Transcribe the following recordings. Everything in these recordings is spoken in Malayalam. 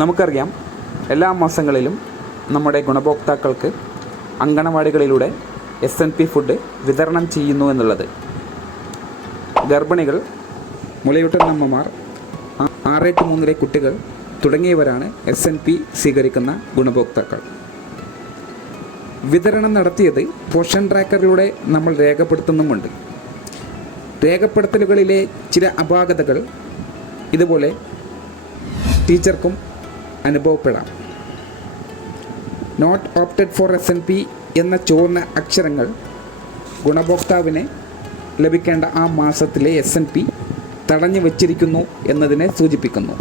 നമുക്കറിയാം, എല്ലാ മാസങ്ങളിലും നമ്മുടെ ഗുണഭോക്താക്കൾക്ക് അങ്കണവാടികളിലൂടെ SNP ഫുഡ് വിതരണം ചെയ്യുന്നു എന്നുള്ളത്. ഗർഭിണികൾ, മുലയൂട്ടുന്ന അമ്മമാർ, 6 to 3 കുട്ടികൾ തുടങ്ങിയവരാണ് SNP സ്വീകരിക്കുന്ന ഗുണഭോക്താക്കൾ. വിതരണം നടത്തിയത് പോഷൻ ട്രാക്കറിലൂടെ നമ്മൾ രേഖപ്പെടുത്തുന്നുമുണ്ട്. രേഖപ്പെടുത്തലുകളിലെ ചില അപാകതകൾ ഇതുപോലെ ടീച്ചർക്കും അനുഭവപ്പെടാം. നോട്ട് ഓപ്റ്റഡ് ഫോർ SNP എന്ന ചുവന്ന അക്ഷരങ്ങൾ ഗുണഭോക്താവിന് ലഭിക്കേണ്ട ആ മാസത്തിലെ SNP തടഞ്ഞു വച്ചിരിക്കുന്നു എന്നതിനെ സൂചിപ്പിക്കുന്നു.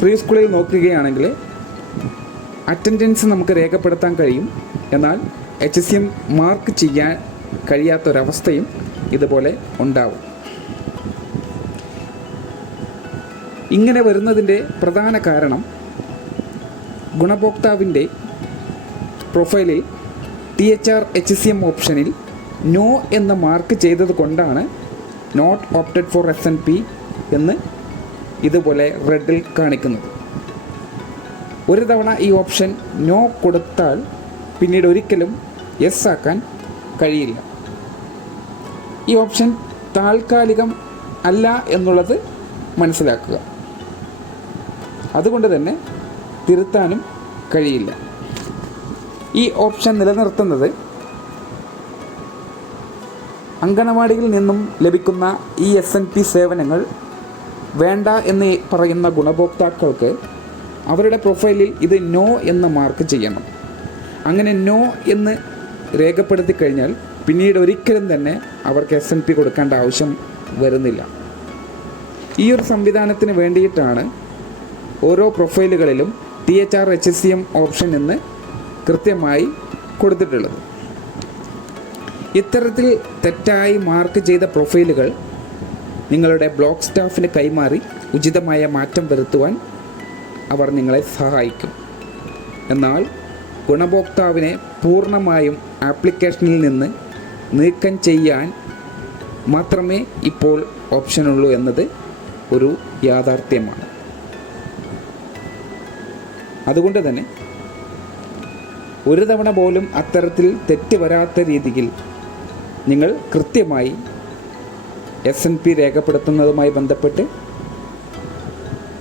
പ്രീ സ്കൂളിൽ നോക്കുകയാണെങ്കിൽ അറ്റൻഡൻസ് നമുക്ക് രേഖപ്പെടുത്താൻ കഴിയും, എന്നാൽ HCM മാർക്ക് ചെയ്യാൻ കഴിയാത്തൊരവസ്ഥയും ഇതുപോലെ ഉണ്ടാവും. ഇങ്ങനെ വരുന്നതിൻ്റെ പ്രധാന കാരണം ഗുണഭോക്താവിൻ്റെ പ്രൊഫൈലിൽ THR HCM ഓപ്ഷനിൽ നോ എന്ന് മാർക്ക് ചെയ്തത് കൊണ്ടാണ് നോട്ട് ഓപ്റ്റഡ് ഫോർ SNP എന്ന് ഇതുപോലെ റെഡിൽ കാണിക്കുന്നത്. ഒരു തവണ ഈ ഓപ്ഷൻ നോ കൊടുത്താൽ പിന്നീട് ഒരിക്കലും യെസ് ആക്കാൻ കഴിയില്ല. ഈ ഓപ്ഷൻ താൽക്കാലികം അല്ല എന്നുള്ളത് മനസ്സിലാക്കുക. അതുകൊണ്ട് തന്നെ തിരുത്താനും കഴിയില്ല. ഈ ഓപ്ഷൻ നിലനിർത്തുന്നത് അങ്കണവാടിയിൽ നിന്നും ലഭിക്കുന്ന ഈ SNP സേവനങ്ങൾ വേണ്ട എന്ന് പറയുന്ന ഗുണഭോക്താക്കൾക്ക് അവരുടെ പ്രൊഫൈലിൽ ഇത് നോ എന്ന് മാർക്ക് ചെയ്യണം. അങ്ങനെ നോ എന്ന് രേഖപ്പെടുത്തി കഴിഞ്ഞാൽ പിന്നീട് ഒരിക്കലും തന്നെ അവർക്ക് SNP കൊടുക്കേണ്ട ആവശ്യം വരുന്നില്ല. ഈ ഒരു സംവിധാനത്തിന് വേണ്ടിയിട്ടാണ് ഓരോ പ്രൊഫൈലുകളിലും THR HCM ഓപ്ഷൻ എന്ന് കൃത്യമായി കൊടുത്തിട്ടുള്ളത്. ഇത്തരത്തിൽ തെറ്റായി മാർക്ക് ചെയ്ത പ്രൊഫൈലുകൾ നിങ്ങളുടെ ബ്ലോക്ക് സ്റ്റാഫിന് കൈമാറി ഉചിതമായ മാറ്റം വരുത്തുവാൻ അവർ നിങ്ങളെ സഹായിക്കും. എന്നാൽ ഗുണഭോക്താവിനെ പൂർണ്ണമായും ആപ്ലിക്കേഷനിൽ നിന്ന് നീക്കം ചെയ്യാൻ മാത്രമേ ഇപ്പോൾ ഓപ്ഷനുള്ളൂ എന്നത് ഒരു യാഥാർത്ഥ്യമാണ്. അതുകൊണ്ട് തന്നെ ഒരു തവണ പോലും അത്തരത്തിൽ തെറ്റ് വരാത്ത രീതിയിൽ നിങ്ങൾ കൃത്യമായി SNP രേഖപ്പെടുത്തുന്നതുമായി ബന്ധപ്പെട്ട്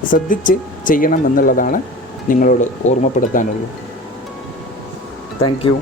ശ്രദ്ധിച്ച് ചെയ്യണം എന്നുള്ളതാണ് നിങ്ങളോട് ഓർമ്മപ്പെടുത്താനുള്ളൂ. Thank you.